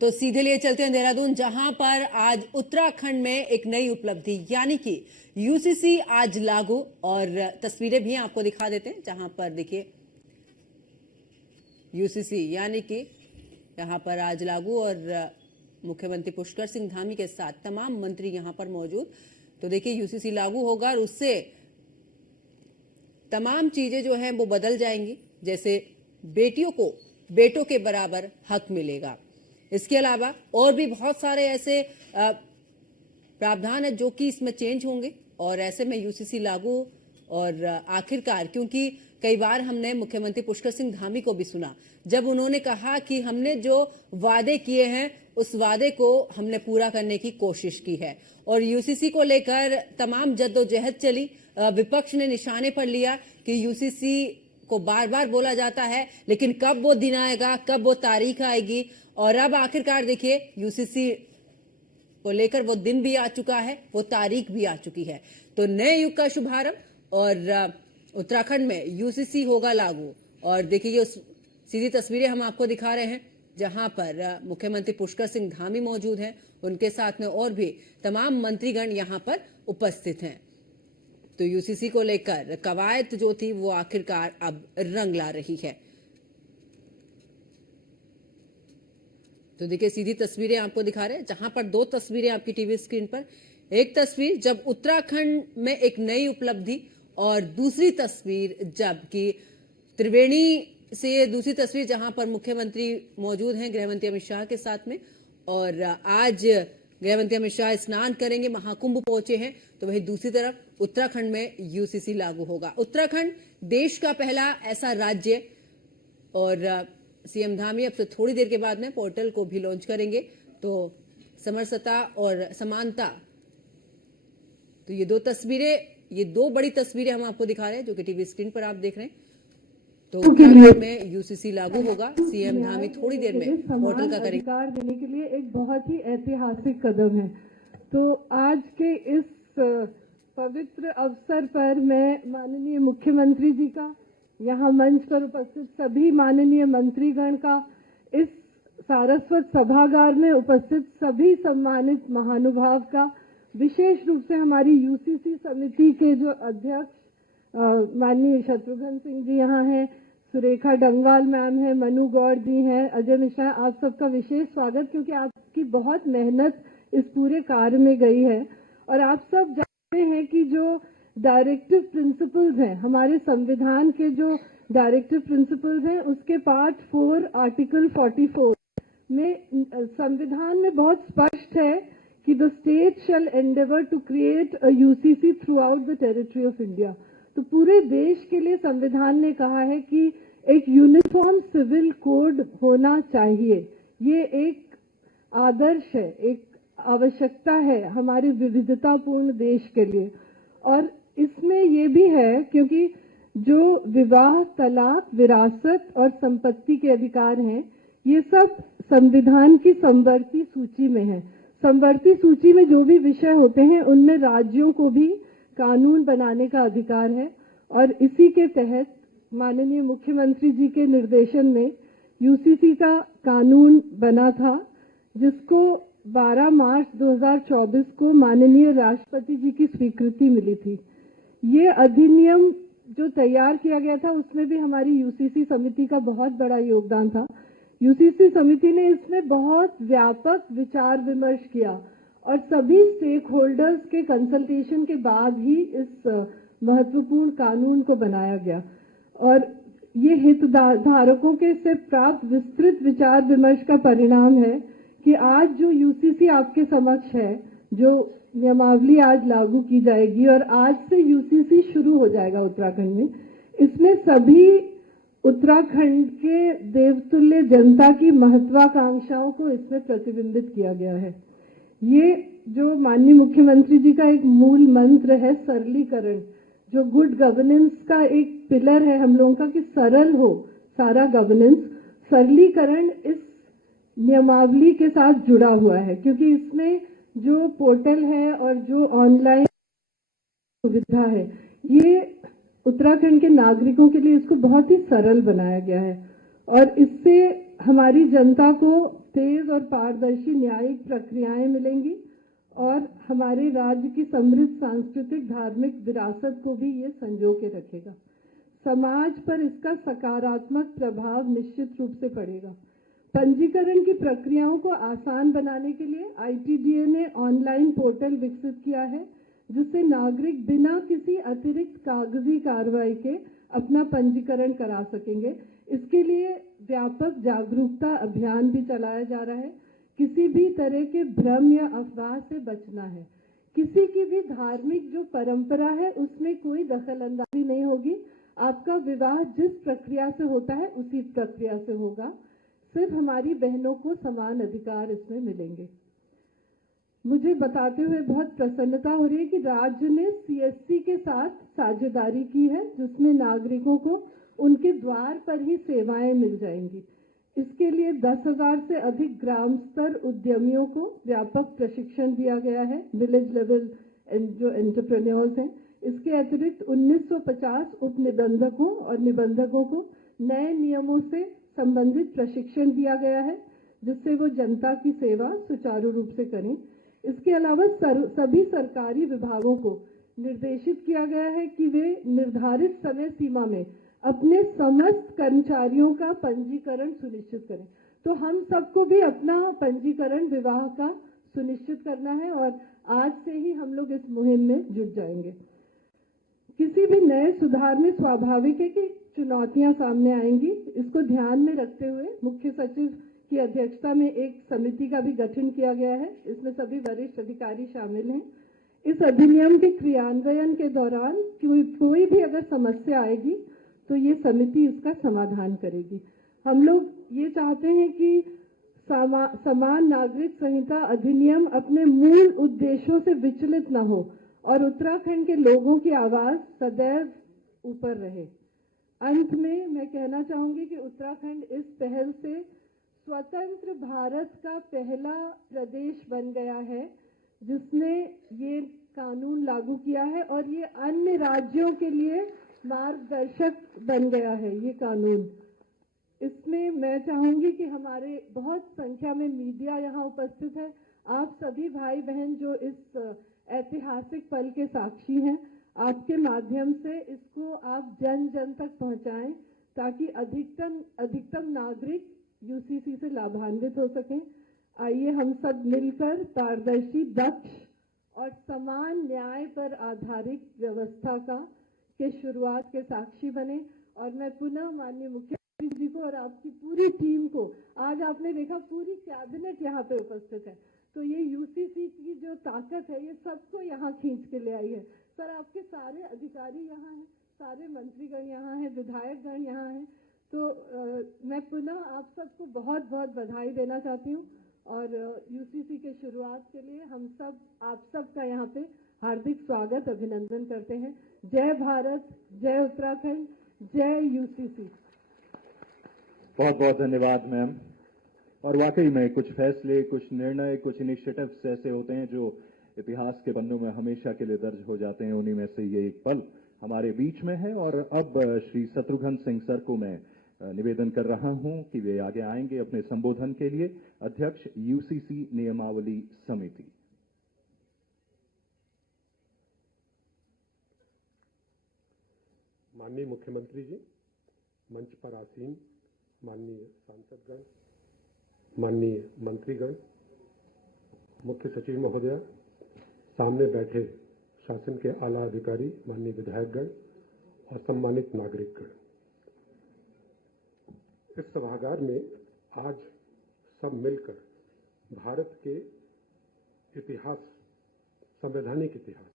तो सीधे लिए चलते हैं देहरादून, जहां पर आज उत्तराखंड में एक नई उपलब्धि यानी कि यूसीसी आज लागू, और तस्वीरें भी आपको दिखा देते हैं जहां पर देखिए यूसीसी यानी कि यहां पर आज लागू, और मुख्यमंत्री पुष्कर सिंह धामी के साथ तमाम मंत्री यहां पर मौजूद। तो देखिए यूसीसी लागू होगा और उससे तमाम चीजें जो हैं वो बदल जाएंगी, जैसे बेटियों को बेटों के बराबर हक मिलेगा। इसके अलावा और भी बहुत सारे ऐसे प्रावधान है जो कि इसमें चेंज होंगे, और ऐसे में यूसीसी लागू। और आखिरकार क्योंकि कई बार हमने मुख्यमंत्री पुष्कर सिंह धामी को भी सुना जब उन्होंने कहा कि हमने जो वादे किए हैं उस वादे को हमने पूरा करने की कोशिश की है, और यूसीसी को लेकर तमाम जद्दोजहद चली। विपक्ष ने निशाने पर लिया कि यूसीसी को बार बार बोला जाता है, लेकिन कब वो दिन आएगा, कब वो तारीख आएगी। और अब आखिरकार देखिए यूसीसी को लेकर वो दिन भी आ चुका है, वो तारीख भी आ चुकी है। तो नए युग का शुभारंभ, और उत्तराखंड में यूसीसी होगा लागू। और देखिए ये सीधी तस्वीरें हम आपको दिखा रहे हैं जहां पर मुख्यमंत्री पुष्कर सिंह धामी मौजूद हैं, उनके साथ में और भी तमाम मंत्रीगण यहां पर उपस्थित हैं। तो यूसीसी को लेकर कवायद जो थी वो आखिरकार अब रंग ला रही है। तो देखिए सीधी तस्वीरें आपको दिखा रहे हैं जहां पर दो तस्वीरें आपकी टीवी स्क्रीन पर। एक तस्वीर जब उत्तराखंड में एक नई उपलब्धि, और दूसरी तस्वीर जब कि त्रिवेणी से ये दूसरी तस्वीर जहां पर मुख्यमंत्री मौजूद हैं गृहमंत्री अमित शाह के साथ में। और आज गृहमंत्री अमित शाह स्नान करेंगे, महाकुंभ पहुंचे हैं। तो वहीं दूसरी तरफ उत्तराखंड में यूसीसी लागू होगा। उत्तराखंड देश का पहला ऐसा राज्य, और सीएम धामी अब से थोड़ी देर के बाद में पोर्टल को भी लॉन्च करेंगे। तो समरसता और समानता, तो ये दो तस्वीरें, ये दो बड़ी तस्वीरें हम आपको दिखा रहे हैं जो कि टीवी स्क्रीन पर आप देख रहे हैं। तो उत्तराखंड में यूसीसी लागू होगा, सीएम धामी थोड़ी देर में पोर्टल का करेंगे। अधिकार देने के लिए एक बहुत ही ऐतिहासिक कदम है। तो आज के इस पवित्र अवसर पर मैं माननीय मुख्यमंत्री जी का, यहाँ मंच पर उपस्थित सभी माननीय मंत्रीगण का, इस सारस्वत सभागार में उपस्थित सभी सम्मानित महानुभाव का, विशेष रूप से हमारी यूसीसी समिति के जो अध्यक्ष माननीय शत्रुघ्न सिंह जी यहाँ हैं, सुरेखा डंगाल मैम हैं, मनु गौड़ जी हैं, अजय मिश्रा, आप सबका विशेष स्वागत, क्योंकि आपकी बहुत मेहनत इस पूरे कार्य में गई है। और आप सब जानते हैं कि जो डायरेक्टिव प्रिंसिपल्स हैं, हमारे संविधान के जो डायरेक्टिव प्रिंसिपल्स हैं, उसके पार्ट 4 आर्टिकल 44 में संविधान में बहुत स्पष्ट है कि the state shall endeavour to create a UCC throughout the territory of India. तो पूरे देश के लिए संविधान ने कहा है कि एक यूनिफॉर्म सिविल कोड होना चाहिए। ये एक आदर्श है, एक आवश्यकता है हमारे विविधतापूर्ण देश के लिए। और इसमें ये भी है क्योंकि जो विवाह, तलाक, विरासत और संपत्ति के अधिकार हैं, ये सब संविधान की समवर्ती सूची में है। समवर्ती सूची में जो भी विषय होते हैं उनमें राज्यों को भी कानून बनाने का अधिकार है। और इसी के तहत माननीय मुख्यमंत्री जी के निर्देशन में यूसीसी का कानून बना था, जिसको 12 मार्च 2024 को माननीय राष्ट्रपति जी की स्वीकृति मिली थी। ये अधिनियम जो तैयार किया गया था उसमें भी हमारी यूसीसी समिति का बहुत बड़ा योगदान था। यूसीसी समिति ने इसमें बहुत व्यापक विचार विमर्श किया, और सभी स्टेक होल्डर्स के कंसल्टेशन के बाद ही इस महत्वपूर्ण कानून को बनाया गया। और ये हितधारकों के से प्राप्त विस्तृत विचार विमर्श का परिणाम है कि आज जो यूसीसी आपके समक्ष है, जो नियमावली आज लागू की जाएगी और आज से यूसीसी शुरू हो जाएगा उत्तराखंड में, इसमें सभी उत्तराखंड के देवतुल्य जनता की महत्वाकांक्षाओं को इसमें प्रतिबिंबित किया गया है। ये जो माननीय मुख्यमंत्री जी का एक मूल मंत्र है, सरलीकरण, जो गुड गवर्नेंस का एक पिलर है हम लोगों का कि सरल हो सारा गवर्नेंस, सरलीकरण इस नियमावली के साथ जुड़ा हुआ है, क्योंकि इसमें जो पोर्टल है और जो ऑनलाइन सुविधा है, ये उत्तराखंड के नागरिकों के लिए इसको बहुत ही सरल बनाया गया है। और इससे हमारी जनता को तेज और पारदर्शी न्यायिक प्रक्रियाएं मिलेंगी और हमारे राज्य की समृद्ध सांस्कृतिक धार्मिक विरासत को भी ये संजो के रखेगा। समाज पर इसका सकारात्मक प्रभाव निश्चित रूप से पड़ेगा। पंजीकरण की प्रक्रियाओं को आसान बनाने के लिए आईटीडीए ने ऑनलाइन पोर्टल विकसित किया है, जिससे नागरिक बिना किसी अतिरिक्त कागजी कार्रवाई के अपना पंजीकरण करा सकेंगे। इसके लिए व्यापक जागरूकता अभियान भी चलाया जा रहा है। किसी भी तरह के भ्रम या अफवाह से बचना है। किसी की भी धार्मिक जो परंपरा है उसमें कोई दखल अंदाजी नहीं होगी। आपका विवाह जिस प्रक्रिया से होता है उसी प्रक्रिया से होगा। सिर्फ हमारी बहनों को समान अधिकार इसमें मिलेंगे। मुझे बताते हुए बहुत प्रसन्नता हो रही है कि राज्य ने सीएससी के साथ साझेदारी की है, जिसमें नागरिकों को उनके द्वार पर ही सेवाएं मिल जाएंगी। इसके लिए 10,000 से अधिक ग्राम स्तर उद्यमियों को व्यापक प्रशिक्षण दिया गया है, विलेज लेवल जो एंटरप्रेन्योर्स हैं। इसके अतिरिक्त 1950 उप निबंधकों और निबंधकों को नए नियमों से संबंधित प्रशिक्षण दिया गया है, जिससे वो जनता की सेवा सुचारू रूप से करें। इसके अलावा सभी सरकारी विभागों को निर्देशित किया गया है कि वे निर्धारित समय सीमा में अपने समस्त कर्मचारियों का पंजीकरण सुनिश्चित करें। तो हम सबको भी अपना पंजीकरण विवाह का सुनिश्चित करना है और आज से ही हम लोग इस मुहिम में जुट जाएंगे। किसी भी नए सुधार में स्वाभाविक है कि चुनौतियां सामने आएंगी। इसको ध्यान में रखते हुए मुख्य सचिव की अध्यक्षता में एक समिति का भी गठन किया गया है। इसमें सभी वरिष्ठ अधिकारी शामिल हैं। इस अधिनियम के क्रियान्वयन के दौरान कोई भी अगर समस्या आएगी तो ये समिति इसका समाधान करेगी। हम लोग ये चाहते हैं कि समान नागरिक संहिता अधिनियम अपने मूल उद्देश्यों से विचलित न हो और उत्तराखंड के लोगों की आवाज सदैव ऊपर रहे। अंत में मैं कहना चाहूंगी कि उत्तराखंड इस पहल से स्वतंत्र भारत का पहला प्रदेश बन गया है जिसने ये कानून लागू किया है और ये अन्य राज्यों के लिए मार्गदर्शक बन गया है ये कानून। इसमें मैं चाहूंगी कि हमारे बहुत संख्या में मीडिया यहाँ उपस्थित है। आप सभी भाई बहन जो इस ऐतिहासिक पल के साक्षी हैं, आपके माध्यम से इसको आप जन जन तक पहुंचाएं ताकि अधिकतम नागरिक यूसीसी से लाभान्वित हो सकें। आइए हम सब मिलकर पारदर्शी, दक्ष और समान न्याय पर आधारित व्यवस्था के शुरुआत के साक्षी बने। और मैं पुनः माननीय मुख्यमंत्री जी को और आपकी पूरी टीम को, आज आपने देखा पूरी कैबिनेट यहाँ पे उपस्थित है, तो ये यूसीसी की जो ताकत है ये सबको यहाँ खींच के ले आई है। सर, आपके सारे अधिकारी यहाँ हैं, सारे मंत्रीगण यहाँ हैं, विधायकगण यहाँ हैं। तो मैं पुनः आप सबको बहुत बहुत बधाई देना चाहती हूँ और यूसीसी के शुरुआत के लिए हम सब आप सबका यहाँ पे हार्दिक स्वागत, अभिनंदन करते हैं। जय भारत, जय उत्तराखंड, जय यूसीसी। बहुत बहुत धन्यवाद मैम। और वाकई में कुछ फैसले, कुछ निर्णय, कुछ इनिशिएटिव्स ऐसे होते हैं जो इतिहास के पन्नों में हमेशा के लिए दर्ज हो जाते हैं। उन्हीं में से ये एक पल हमारे बीच में है। और अब श्री शत्रुघ्न सिंह सर को मैं निवेदन कर रहा हूं कि वे आगे आएंगे अपने संबोधन के लिए। अध्यक्ष यूसीसी नियमावली समिति। माननीय मुख्यमंत्री जी, मंच पर आसीन माननीय सांसदगण, माननीय मंत्रीगण, मुख्य सचिव महोदया, सामने बैठे शासन के आला अधिकारी, माननीय विधायकगण और सम्मानित नागरिकगण, इस सभागार में आज सब मिलकर भारत के इतिहास, संवैधानिक इतिहास,